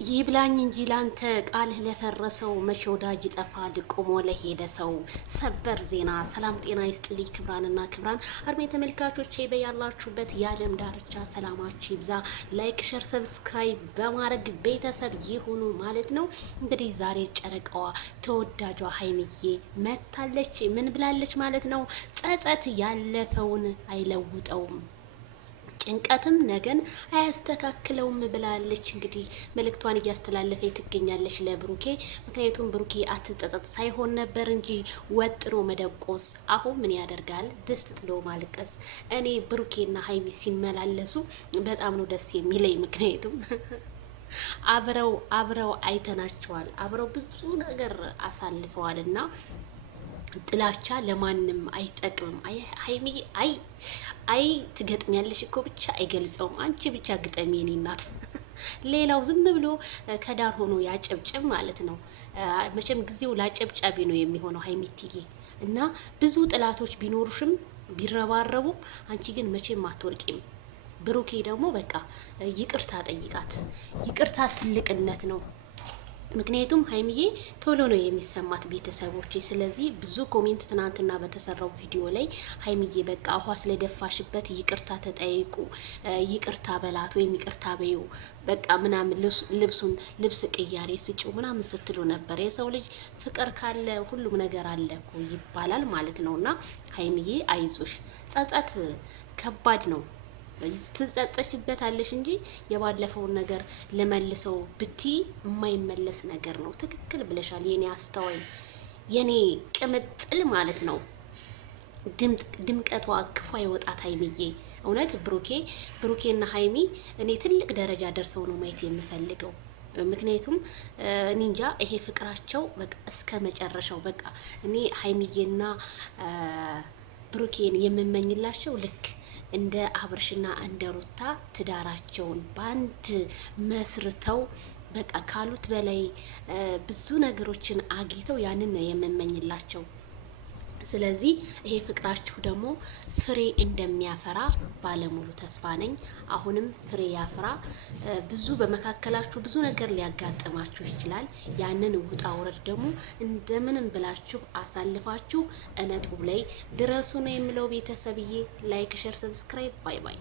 ይብላኝ እንጂ ላንተ ቃልህ ለፈረሰው መቼ ወዳጅ ይጠፋል ቆሞ ለሄደ ሰው። ሰበር ዜና። ሰላም ጤና ይስጥልኝ ክብራንና ክብራን አድማጭ ተመልካቾቼ በያላችሁበት የዓለም ዳርቻ ሰላማችሁ ይብዛ። ላይክ፣ ሸር፣ ሰብስክራይብ በማድረግ ቤተሰብ ይሁኑ ማለት ነው። እንግዲህ ዛሬ ጨረቃዋ ተወዳጇ ሀይሚዬ መታለች። ምን ብላለች ማለት ነው? ጸጸት ያለፈውን አይለውጠውም ጭንቀትም ነገን አያስተካክለውም ብላለች። እንግዲህ መልእክቷን እያስተላለፈ ትገኛለች ለብሩኬ። ምክንያቱም ብሩኬ አትጸጸት ሳይሆን ነበር እንጂ ወጥሮ መደቆስ አሁን ምን ያደርጋል ድስት ጥሎ ማልቀስ። እኔ ብሩኬና ሀይሚ ሲመላለሱ በጣም ነው ደስ የሚለኝ። ምክንያቱም አብረው አይተናቸዋል፣ አብረው ብዙ ነገር አሳልፈዋል እና ጥላቻ ለማንም አይጠቅምም። ሀይሚ አይ ትገጥሚያለሽ እኮ ብቻ አይገልጸውም። አንቺ ብቻ ግጠሚ የኔ እናት። ሌላው ዝም ብሎ ከዳር ሆኖ ያጨብጭብ ማለት ነው። መቼም ጊዜው ላጨብጫቢ ነው የሚሆነው ሀይሚትዬ። እና ብዙ ጥላቶች ቢኖሩሽም ቢረባረቡም አንቺ ግን መቼም አትወርቂም። ብሩኬ ደግሞ በቃ ይቅርታ ጠይቃት። ይቅርታ ትልቅነት ነው። ምክንያቱም ሀይሚዬ ቶሎ ነው የሚሰማት ቤተሰቦች። ስለዚህ ብዙ ኮሜንት ትናንትና በተሰራው ቪዲዮ ላይ ሀይሚዬ በቃ ውሃ ስለደፋሽበት ይቅርታ ተጠይቁ፣ ይቅርታ በላት ወይም ይቅርታ በይው በቃ ምናምን ልብስ ቅያሬ ስጪው ምናምን ስትሉ ነበር። የሰው ልጅ ፍቅር ካለ ሁሉም ነገር አለ እኮ ይባላል ማለት ነው። እና ሀይሚዬ አይዞሽ፣ ጸጸት ከባድ ነው። ትጸጸሽበታለሽ እንጂ የባለፈውን ነገር ለመልሰው ብቲ የማይመለስ ነገር ነው። ትክክል ብለሻል የኔ አስተዋይ፣ የኔ ቅምጥል ማለት ነው። ድምቀቷ ክፉ አይወጣት ሀይሚዬ። እውነት ብሩኬና ሀይሚ እኔ ትልቅ ደረጃ ደርሰው ነው ማየት የምፈልገው። ምክንያቱም እኔ እንጃ ይሄ ፍቅራቸው በቃ እስከ መጨረሻው በቃ እኔ ሀይሚዬና ብሩኬን የምመኝላቸው ልክ እንደ አብርሽና እንደ ሩታ ትዳራቸውን በአንድ መስርተው በቃ ካሉት በላይ ብዙ ነገሮችን አግኝተው ያንን ነው የምመኝላቸው። ስለዚህ ይሄ ፍቅራችሁ ደግሞ ፍሬ እንደሚያፈራ ባለሙሉ ተስፋ ነኝ። አሁንም ፍሬ ያፍራ። ብዙ በመካከላችሁ ብዙ ነገር ሊያጋጥማችሁ ይችላል። ያንን ውጣ ውረድ ደግሞ እንደምንም ብላችሁ አሳልፋችሁ ነጥቡ ላይ ድረሱ ነው የሚለው ቤተሰብዬ። ላይክ፣ ሸር፣ ሰብስክራይብ። ባይ ባይ።